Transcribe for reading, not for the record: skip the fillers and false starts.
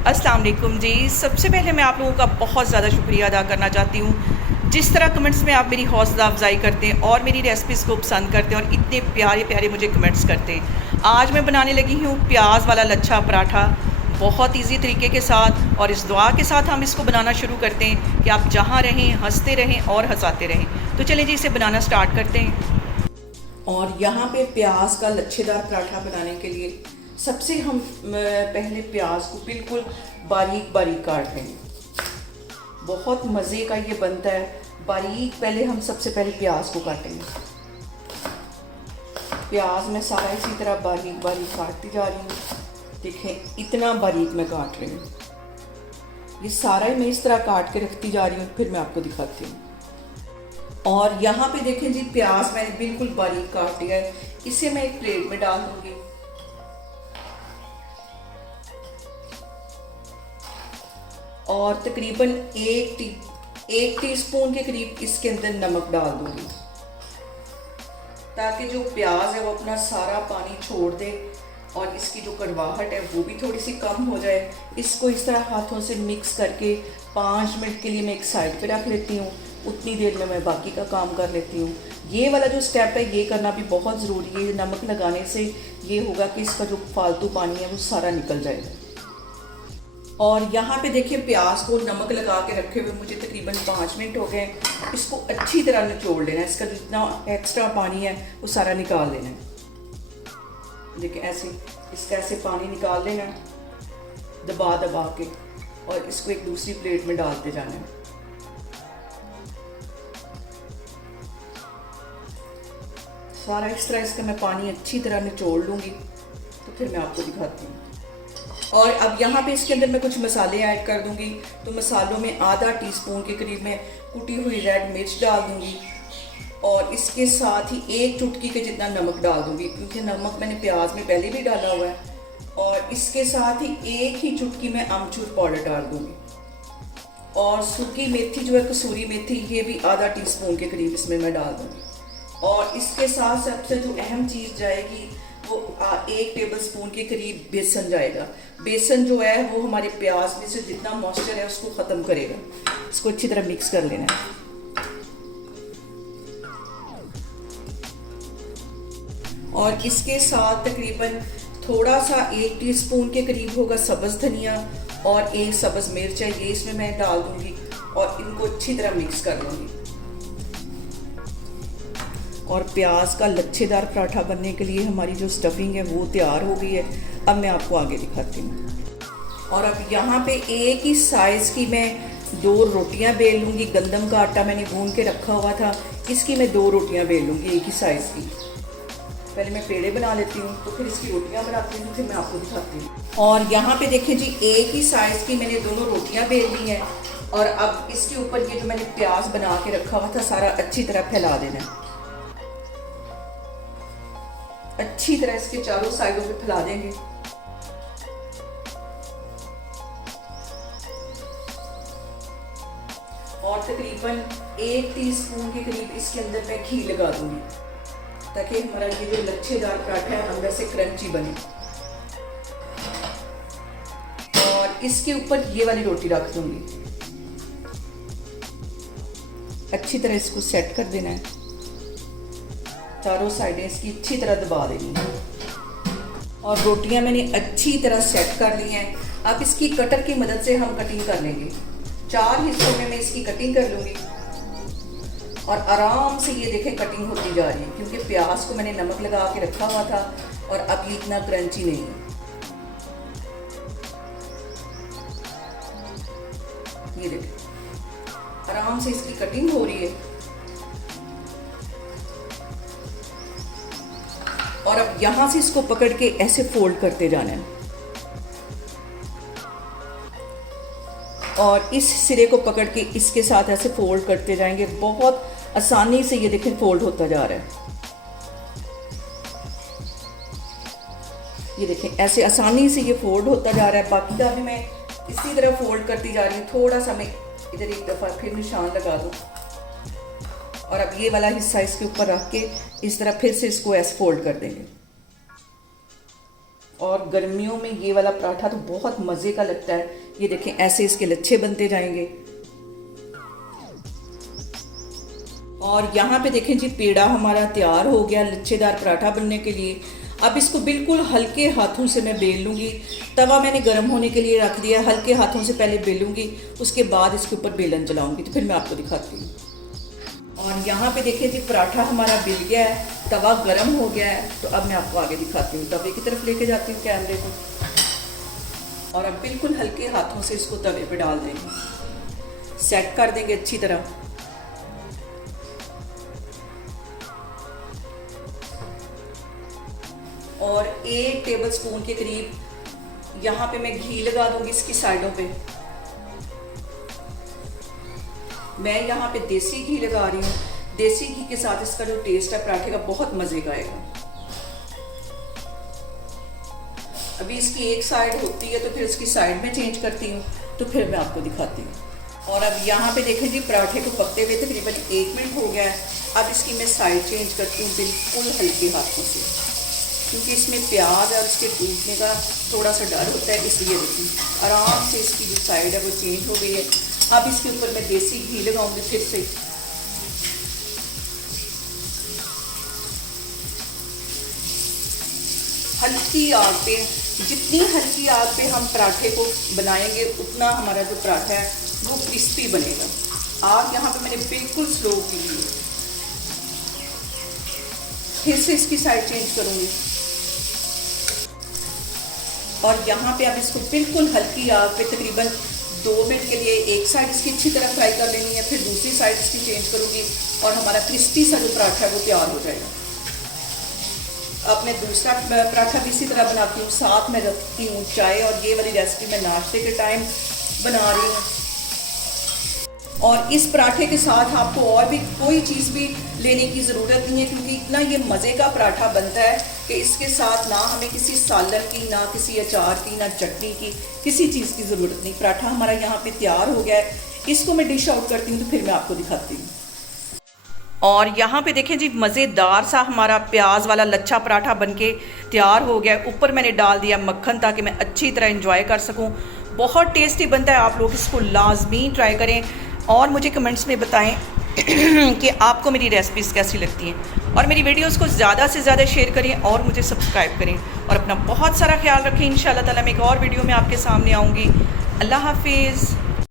अस्सलाम वालेकुम जी। सबसे पहले मैं आप लोगों का बहुत ज़्यादा शुक्रिया अदा करना चाहती हूँ। जिस तरह कमेंट्स में आप मेरी हौसला अफजाई करते हैं और मेरी रेसिपीज़ को पसंद करते हैं और इतने प्यारे प्यारे मुझे कमेंट्स करते हैं। आज मैं बनाने लगी हूँ प्याज वाला लच्छा पराठा, बहुत इजी तरीके के साथ। और इस दुआ के साथ हम इसको बनाना शुरू करते हैं कि आप जहाँ रहें हंसते रहें और हंसाते रहें। तो चलें जी, इसे बनाना स्टार्ट करते हैं। और यहाँ पे प्याज का लच्छेदार पराठा बनाने के लिए सबसे हम पहले प्याज को बिल्कुल बारीक बारीक काट लेंगे। बहुत मज़े का ये बनता है बारीक। पहले हम सबसे पहले प्याज को काटेंगे। प्याज मैं सारा इसी तरह बारीक बारीक काटती जा रही हूँ। देखें इतना बारीक मैं काट रही हूँ। ये सारा ही मैं इस तरह काट के रखती जा रही हूँ, फिर मैं आपको दिखाती हूँ। और यहाँ पे देखें जी, प्याज मैंने बिल्कुल बारीक काट दिया है। इसे मैं एक प्लेट में डाल दूंगी। और तकरीबन एक टीस्पून के करीब इसके अंदर नमक डाल दूंगी, ताकि जो प्याज है वो अपना सारा पानी छोड़ दे और इसकी जो कड़वाहट है वो भी थोड़ी सी कम हो जाए। इसको इस तरह हाथों से मिक्स करके 5 मिनट के लिए मैं एक साइड पे रख लेती हूँ। उतनी देर में मैं बाकी का काम कर लेती हूँ। ये वाला जो स्टेप है ये करना भी बहुत ज़रूरी है। नमक लगाने से ये होगा कि इसका जो फालतू पानी है वो सारा निकल जाएगा। और यहाँ पे देखिए, प्याज को नमक लगा के रखे हुए मुझे तकरीबन 5 मिनट हो गए। इसको अच्छी तरह निचोड़ लेना है। इसका जितना एक्स्ट्रा पानी है वो सारा निकाल लेना है। देखिए ऐसे इसका ऐसे पानी निकाल लेना है दबा दबा के, और इसको एक दूसरी प्लेट में डालते जाना है। सारा इस तरह इसका मैं पानी अच्छी तरह निचोड़ लूँगी, तो फिर मैं आपको दिखाती हूँ। और अब यहाँ पे इसके अंदर मैं कुछ मसाले ऐड कर दूँगी। तो मसालों में आधा टीस्पून के करीब मैं कुटी हुई रेड मिर्च डाल दूँगी, और इसके साथ ही 1 चुटकी के जितना नमक डाल दूँगी, क्योंकि नमक मैंने प्याज में पहले भी डाला हुआ है। और इसके साथ ही 1 ही चुटकी मैं अमचूर पाउडर डाल दूँगी। और सूखी मेथी जो है, कसूरी मेथी, ये भी आधा टीस्पून के करीब इसमें मैं डाल दूँगी। और इसके साथ सबसे जो अहम चीज़ जाएगी वो 1 टेबलस्पून के करीब बेसन जाएगा। बेसन जो है वो हमारे प्याज में से जितना मॉइस्चर है उसको ख़त्म करेगा। इसको अच्छी तरह मिक्स कर लेना है। और इसके साथ तकरीबन थोड़ा सा 1 टीस्पून के करीब होगा सब्ज़ धनिया और 1 सब्ज़ मिर्च है, ये इसमें मैं डाल दूँगी और इनको अच्छी तरह मिक्स कर लूँगी। और प्याज का लच्छेदार पराठा बनने के लिए हमारी जो स्टफिंग है वो तैयार हो गई है। अब मैं आपको आगे दिखाती हूँ। और अब यहाँ पे एक ही साइज़ की मैं 2 रोटियाँ बेल लूँगी। गंदम का आटा मैंने गूंद के रखा हुआ था, इसकी मैं 2 रोटियाँ बेल लूँगी एक ही साइज़ की। पहले मैं पेड़े बना लेती हूँ, तो फिर इसकी रोटियाँ बनाती हूँ, फिर मैं आपको दिखाती हूँ। और यहाँ पे देखिए जी, एक ही साइज़ की मैंने दोनों रोटियाँ बेल ली हैं। और अब इसके ऊपर ये जो मैंने प्याज बना के रखा हुआ था सारा अच्छी तरह फैला देना है। अच्छी तरह इसके चारों साइडों पे फैला देंगे। और तकरीबन 1 टीस्पून के करीब इसके अंदर मैं घी लगा दूंगी, ताकि हमारा ये जो लच्छेदार पराठा है अंदर से क्रंची बने। और इसके ऊपर ये वाली रोटी रख दूंगी। अच्छी तरह इसको सेट कर देना है। चारों साइडें इसकी अच्छी तरह दबा देनी है। और रोटियां मैंने अच्छी तरह सेट कर ली हैं। अब इसकी कटर की मदद से हम कटिंग कर लेंगे। 4 हिस्सों में मैं इसकी कटिंग कर लूँगी। और आराम से ये देखें कटिंग होती जा रही है, क्योंकि प्याज को मैंने नमक लगा के रखा हुआ था और अब ये इतना क्रंची नहीं है। ये देखें आराम से इसकी कटिंग हो रही है। और अब यहाँ से इसको पकड़ के ऐसे फोल्ड करते जाना है। और इस सिरे को पकड़ के इसके साथ ऐसे फोल्ड करते जाएंगे। बहुत आसानी से ये देखें फोल्ड होता जा रहा है। ये देखें ऐसे आसानी से ये फोल्ड होता जा रहा है। बाकी का भी मैं इसी तरह फोल्ड करती जा रही हूँ। थोड़ा सा मैं इधर एक दफ़ा फिर निशान लगा दूँ। और अब ये वाला हिस्सा इसके ऊपर रख के इस तरह फिर से इसको ऐसे फोल्ड कर देंगे। और गर्मियों में ये वाला पराठा तो बहुत मज़े का लगता है। ये देखें ऐसे इसके लच्छे बनते जाएंगे। और यहाँ पे देखें जी पेड़ा हमारा तैयार हो गया लच्छेदार पराठा बनने के लिए। अब इसको बिल्कुल हल्के हाथों से मैं बेल लूँगी। तवा मैंने गर्म होने के लिए रख दिया, हल्के हाथों से पहले बेलूँगी, उसके बाद इसके ऊपर बेलन चलाऊँगी। तो फिर मैं आपको दिखाती हूँ। और यहाँ पे देखिए जी पराठा हमारा बिल गया है, तवा गर्म हो गया है। तो अब मैं आपको आगे दिखाती हूँ। तवे की तरफ लेके जाती हूँ कैमरे को, और अब बिल्कुल हल्के हाथों से इसको तवे पे डाल देंगे, सेट कर देंगे अच्छी तरह। और 1 टेबलस्पून के करीब यहाँ पे मैं घी लगा दूंगी इसकी साइडों पे। मैं यहाँ पे देसी घी लगा रही हूँ। देसी घी के साथ इसका जो टेस्ट है पराठे का बहुत मज़े का आएगा। अभी इसकी एक साइड होती है तो फिर इसकी साइड में चेंज करती हूँ, तो फिर मैं आपको दिखाती हूँ। और अब यहाँ पे देखें जी पराठे को पकते हुए तकरीबन 1 मिनट हो गया है। अब इसकी मैं साइड चेंज करती हूँ बिल्कुल हल्के हाथों से, क्योंकि इसमें प्याज और इसके टूटने का थोड़ा सा डर होता है, इसलिए देखिए आराम से इसकी जो साइड है वो चेंज हो गई है। अब इसके ऊपर मैं देसी घी लगाऊंगी फिर से। हल्की आग पे, जितनी हल्की आग पे हम पराठे को बनाएंगे उतना हमारा जो पराठा है वो क्रिस्पी बनेगा। आग यहाँ पे मैंने बिल्कुल स्लो की है। फिर से इसकी साइड चेंज करूँगी, और यहाँ पे अब इसको बिल्कुल हल्की आग पे तकरीबन 2 मिनट के लिए एक साइड इसकी अच्छी तरह फ्राई कर लेनी है, फिर दूसरी साइड इसकी चेंज करूँगी और हमारा क्रिस्पी सा जो पराठा है वो तैयार हो जाएगा। अब मैं दूसरा पराठा भी इसी तरह बनाती हूँ। साथ में रखती हूँ चाय, और ये वाली रेसिपी मैं नाश्ते के टाइम बना रही हूँ। और इस पराठे के साथ आपको और भी कोई चीज़ भी लेने की ज़रूरत नहीं है, क्योंकि इतना ये मज़े का पराठा बनता है कि इसके साथ ना हमें किसी सालन की, ना किसी अचार की, ना चटनी की, किसी चीज़ की ज़रूरत नहीं। पराठा हमारा यहाँ पे तैयार हो गया है। इसको मैं डिश आउट करती हूँ तो फिर मैं आपको दिखाती हूँ। और यहाँ पे देखें जी मज़ेदार सा हमारा प्याज वाला लच्छा पराठा बनके तैयार हो गया है। ऊपर मैंने डाल दिया मक्खन ताकि मैं अच्छी तरह एंजॉय कर सकूँ। बहुत टेस्टी बनता है, आप लोग इसको लाजमी ट्राई करें और मुझे कमेंट्स में बताएं कि आपको मेरी रेसिपीज़ कैसी लगती हैं। और मेरी वीडियोस को ज़्यादा से ज़्यादा शेयर करें और मुझे सब्सक्राइब करें, और अपना बहुत सारा ख्याल रखें। इंशाल्लाह ताला मैं एक और वीडियो में आपके सामने आऊँगी। अल्लाह हाफिज़।